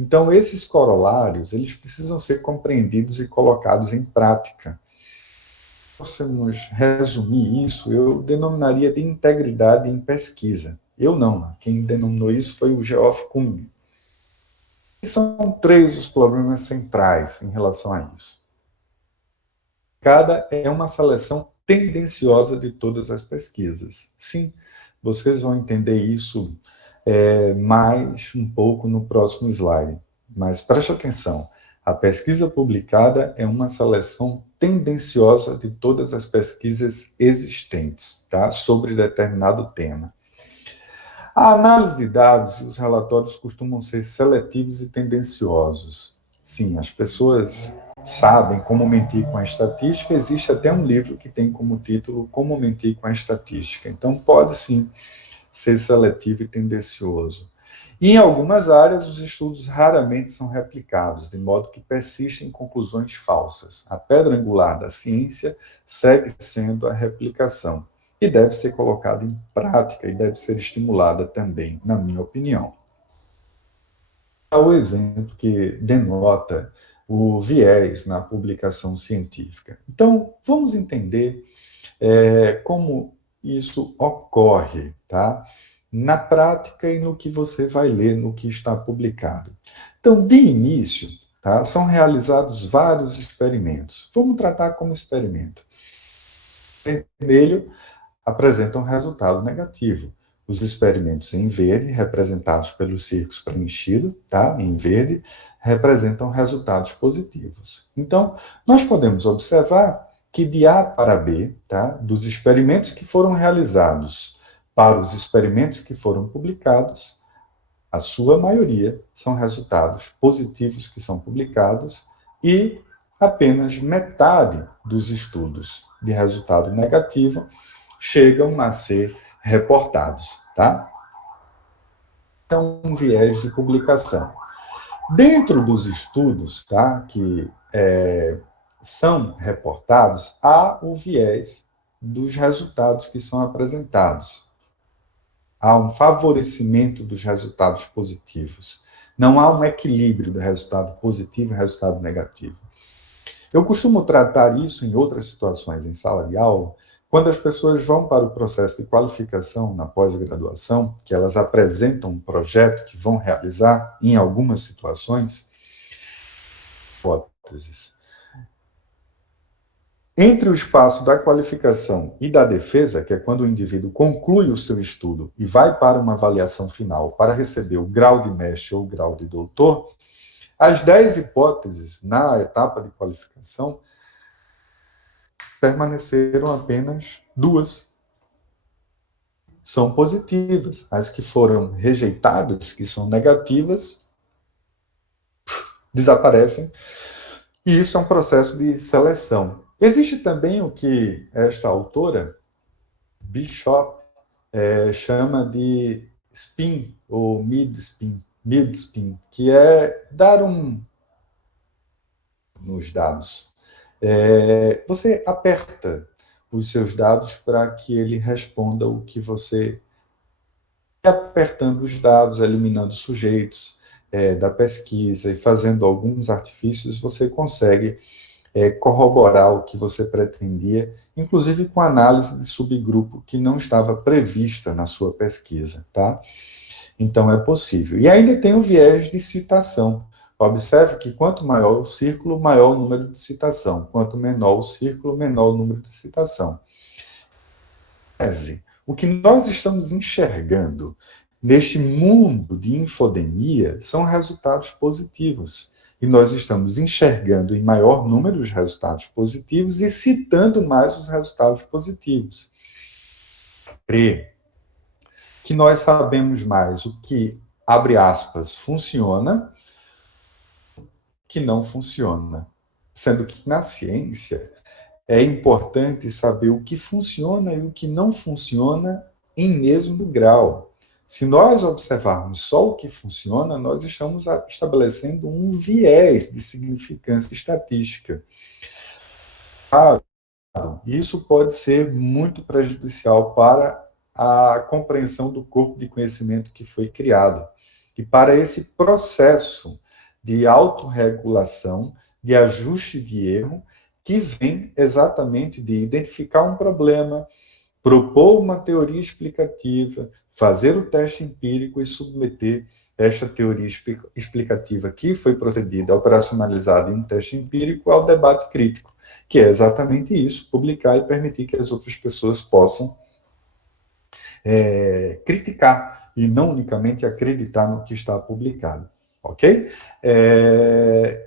Então, esses corolários, eles precisam ser compreendidos e colocados em prática. Se fôssemos resumir isso, eu denominaria de integridade em pesquisa. Eu não, quem denominou isso foi o Geoff Cumming. E são três os problemas centrais em relação a isso. Cada é uma seleção tendenciosa de todas as pesquisas. Sim, vocês vão entender isso mais um pouco no próximo slide. Mas preste atenção, a pesquisa publicada é uma seleção tendenciosa de todas as pesquisas existentes, tá? Sobre determinado tema. A análise de dados e os relatórios costumam ser seletivos e tendenciosos. Sim, as pessoas sabem como mentir com a estatística. Existe até um livro que tem como título Como Mentir com a Estatística. Então, pode sim ser seletivo e tendencioso. E em algumas áreas, os estudos raramente são replicados, de modo que persistem conclusões falsas. A pedra angular da ciência segue sendo a replicação e deve ser colocada em prática e deve ser estimulada também, na minha opinião. O exemplo que denota o viés na publicação científica. Então, vamos entender como isso ocorre, tá? Na prática e no que você vai ler, no que está publicado. Então, de início, tá, são realizados vários experimentos. Vamos tratar como experimento. Vermelho apresenta um resultado negativo. Os experimentos em verde, representados pelos círculos preenchidos, tá, em verde, representam resultados positivos. Então, nós podemos observar que de A para B, tá, dos experimentos que foram realizados para os experimentos que foram publicados, a sua maioria são resultados positivos que são publicados e apenas metade dos estudos de resultado negativo chegam a ser reportados, tá? Então, um viés de publicação. Dentro dos estudos, tá, que são reportados, há o viés dos resultados que são apresentados. Há um favorecimento dos resultados positivos. Não há um equilíbrio do resultado positivo e resultado negativo. Eu costumo tratar isso em outras situações, em sala de aula, quando as pessoas vão para o processo de qualificação na pós-graduação, que elas apresentam um projeto que vão realizar em algumas situações, hipóteses. Entre o espaço da qualificação e da defesa, que é quando o indivíduo conclui o seu estudo e vai para uma avaliação final para receber o grau de mestre ou o grau de doutor, as 10 hipóteses na etapa de qualificação permaneceram apenas 2. São positivas. As que foram rejeitadas, que são negativas, desaparecem. E isso é um processo de seleção. Existe também o que esta autora, Bishop, chama de spin, ou mid-spin, que é dar nos dados. Você aperta os seus dados para que ele responda o que você apertando os dados, eliminando sujeitos da pesquisa e fazendo alguns artifícios, você consegue corroborar o que você pretendia, inclusive com análise de subgrupo que não estava prevista na sua pesquisa, tá? Então, é possível. E ainda tem o viés de citação. Observe que quanto maior o círculo, maior o número de citação. Quanto menor o círculo, menor o número de citação. O que nós estamos enxergando neste mundo de infodemia são resultados positivos. E nós estamos enxergando em maior número os resultados positivos e citando mais os resultados positivos. Que nós sabemos mais o que, abre aspas, funciona, que não funciona. Sendo que na ciência é importante saber o que funciona e o que não funciona em mesmo grau. Se nós observarmos só o que funciona, nós estamos estabelecendo um viés de significância estatística. Isso pode ser muito prejudicial para a compreensão do corpo de conhecimento que foi criado. E para esse processo de autorregulação, de ajuste de erro, que vem exatamente de identificar um problema, propor uma teoria explicativa, fazer o teste empírico e submeter esta teoria explicativa que foi procedida, operacionalizada em um teste empírico, ao debate crítico, que é exatamente isso, publicar e permitir que as outras pessoas possam criticar e não unicamente acreditar no que está publicado, ok?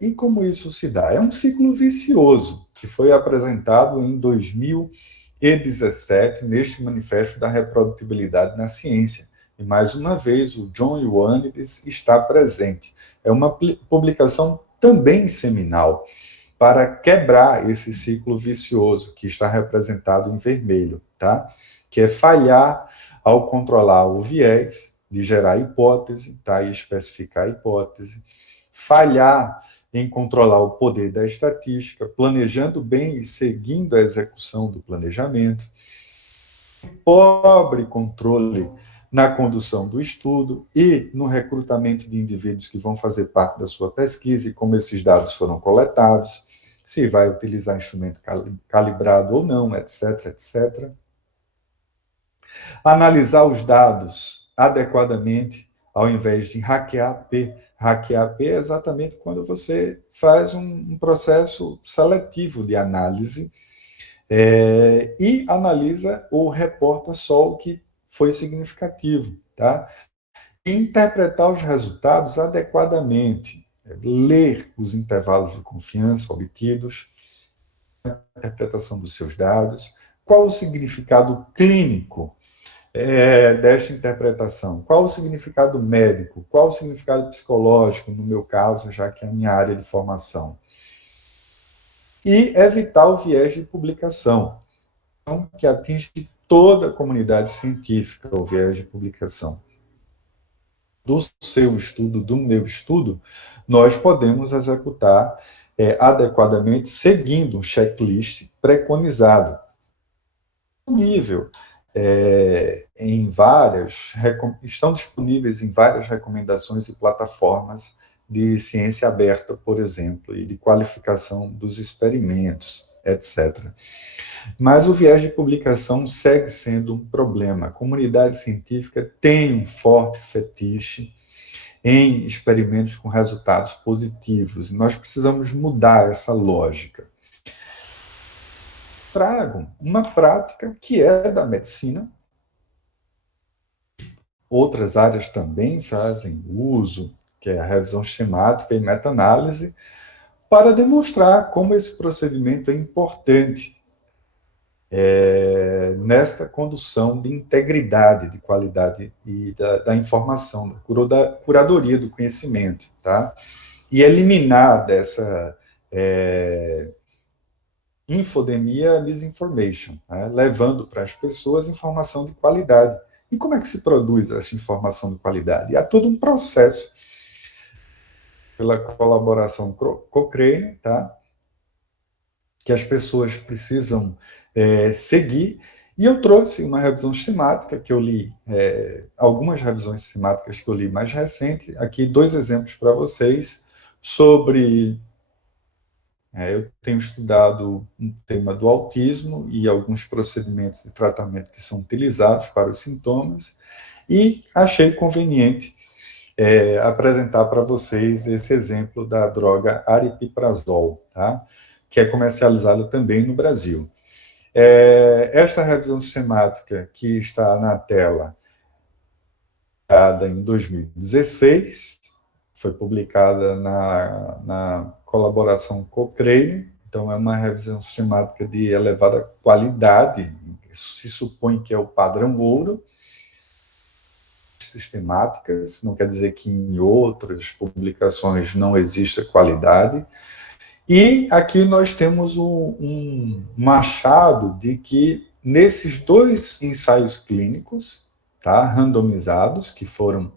E como isso se dá? É um ciclo vicioso que foi apresentado em 2017 neste Manifesto da Reprodutibilidade na Ciência. E, mais uma vez, o John Ioannidis está presente. É uma publicação também seminal para quebrar esse ciclo vicioso que está representado em vermelho, tá? Que é falhar ao controlar o viés de gerar hipótese, tá? E especificar a hipótese, falhar em controlar o poder da estatística, planejando bem e seguindo a execução do planejamento, pobre controle na condução do estudo e no recrutamento de indivíduos que vão fazer parte da sua pesquisa e como esses dados foram coletados, se vai utilizar instrumento calibrado ou não, etc, etc. Analisar os dados adequadamente, ao invés de hackear P. Hackear P é exatamente quando você faz um processo seletivo de análise e analisa ou reporta só o que foi significativo, tá? E interpretar os resultados adequadamente, ler os intervalos de confiança obtidos, interpretação dos seus dados, qual o significado clínico desta interpretação, qual o significado médico, qual o significado psicológico, no meu caso, já que é a minha área de formação. E evitar o viés de publicação, que atinge toda a comunidade científica, o viés de publicação. Do seu estudo, do meu estudo, nós podemos executar adequadamente, seguindo um checklist preconizado. Disponível estão disponíveis em várias recomendações e plataformas de ciência aberta, por exemplo, e de qualificação dos experimentos, etc. Mas o viés de publicação segue sendo um problema. A comunidade científica tem um forte fetiche em experimentos com resultados positivos, e nós precisamos mudar essa lógica. Trago uma prática que é da medicina, outras áreas também fazem uso, que é a revisão sistemática e meta-análise, para demonstrar como esse procedimento é importante nesta condução de integridade, de qualidade e da informação, da curadoria do conhecimento, tá? E eliminar dessa infodemia, misinformation, né? Levando para as pessoas informação de qualidade. E como é que se produz essa informação de qualidade? Há todo um processo pela colaboração Cochrane, tá? Que as pessoas precisam seguir. E eu trouxe uma revisão sistemática que eu li, algumas revisões sistemáticas que eu li mais recente. Aqui 2 exemplos para vocês sobre... eu tenho estudado um tema do autismo e alguns procedimentos de tratamento que são utilizados para os sintomas e achei conveniente apresentar para vocês esse exemplo da droga aripiprazol, tá? Que é comercializada também no Brasil. Esta revisão sistemática que está na tela, em 2016, foi publicada na colaboração Cochrane, então é uma revisão sistemática de elevada qualidade, se supõe que é o padrão ouro, sistemáticas, não quer dizer que em outras publicações não exista qualidade. E aqui nós temos um achado de que nesses 2 ensaios clínicos, tá, randomizados, que foram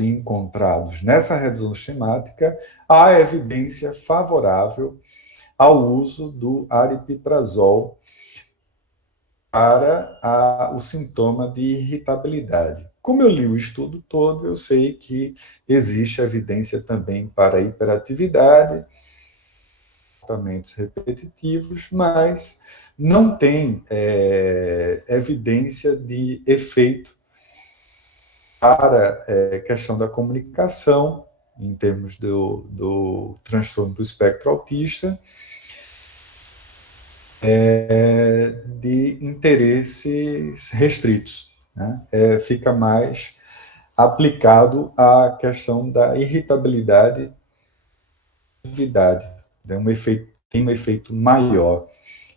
encontrados nessa revisão sistemática, há evidência favorável ao uso do aripiprazol para o sintoma de irritabilidade. Como eu li o estudo todo, eu sei que existe evidência também para hiperatividade, comportamentos repetitivos, mas não tem evidência de efeito para questão da comunicação, em termos do transtorno do espectro autista, de interesses restritos. Né? Fica mais aplicado à questão da irritabilidade, tem um efeito maior.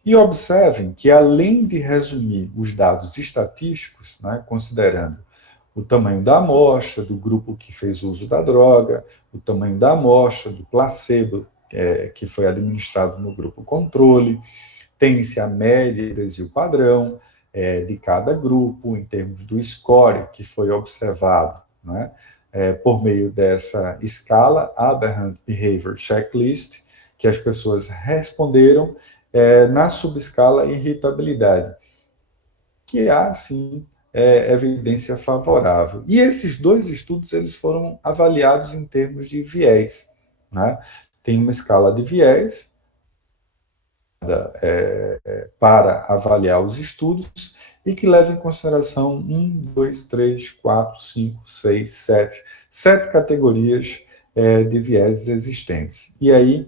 E observem que, além de resumir os dados estatísticos, né, considerando o tamanho da amostra, do grupo que fez uso da droga, o tamanho da amostra, do placebo, que foi administrado no grupo controle, tem-se a média e o padrão de cada grupo, em termos do score que foi observado, né, por meio dessa escala, Aberrant Behavior Checklist, que as pessoas responderam na subescala irritabilidade, que há, sim, evidência favorável. E esses dois estudos eles foram avaliados em termos de viés. Né? Tem uma escala de viés para avaliar os estudos e que leva em consideração 7 categorias de vieses existentes. E aí,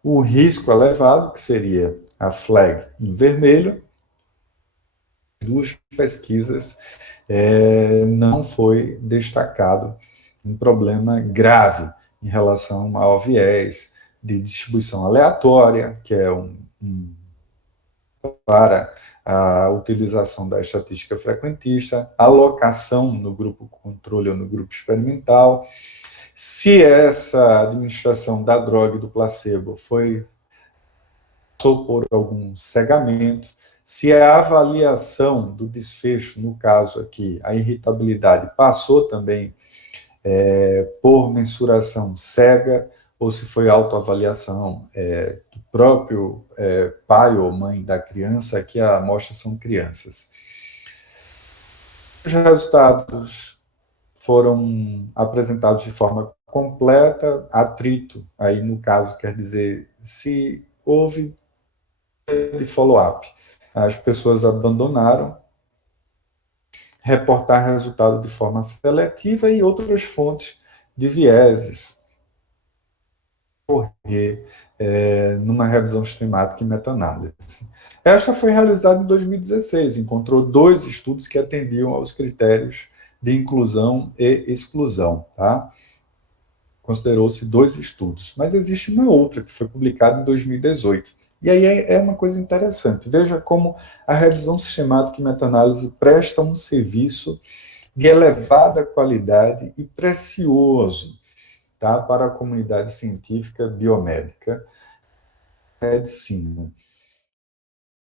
o risco elevado, que seria a flag em vermelho, duas pesquisas não foi destacado um problema grave em relação ao viés de distribuição aleatória, que é para a utilização da estatística frequentista, alocação no grupo controle ou no grupo experimental. Se essa administração da droga e do placebo passou por algum cegamento, se a avaliação do desfecho, no caso aqui, a irritabilidade, passou também por mensuração cega, ou se foi autoavaliação do próprio pai ou mãe da criança, que a amostra são crianças. Os resultados foram apresentados de forma completa, atrito, aí no caso quer dizer se houve de follow-up. As pessoas abandonaram reportar resultado de forma seletiva e outras fontes de vieses ocorrer numa revisão sistemática e meta-análise. Esta foi realizada em 2016, encontrou 2 estudos que atendiam aos critérios de inclusão e exclusão, tá? Considerou-se 2 estudos, mas existe uma outra que foi publicada em 2018. E aí é uma coisa interessante. Veja como a revisão sistemática e meta-análise presta um serviço de elevada qualidade e precioso, tá, para a comunidade científica biomédica, medicina.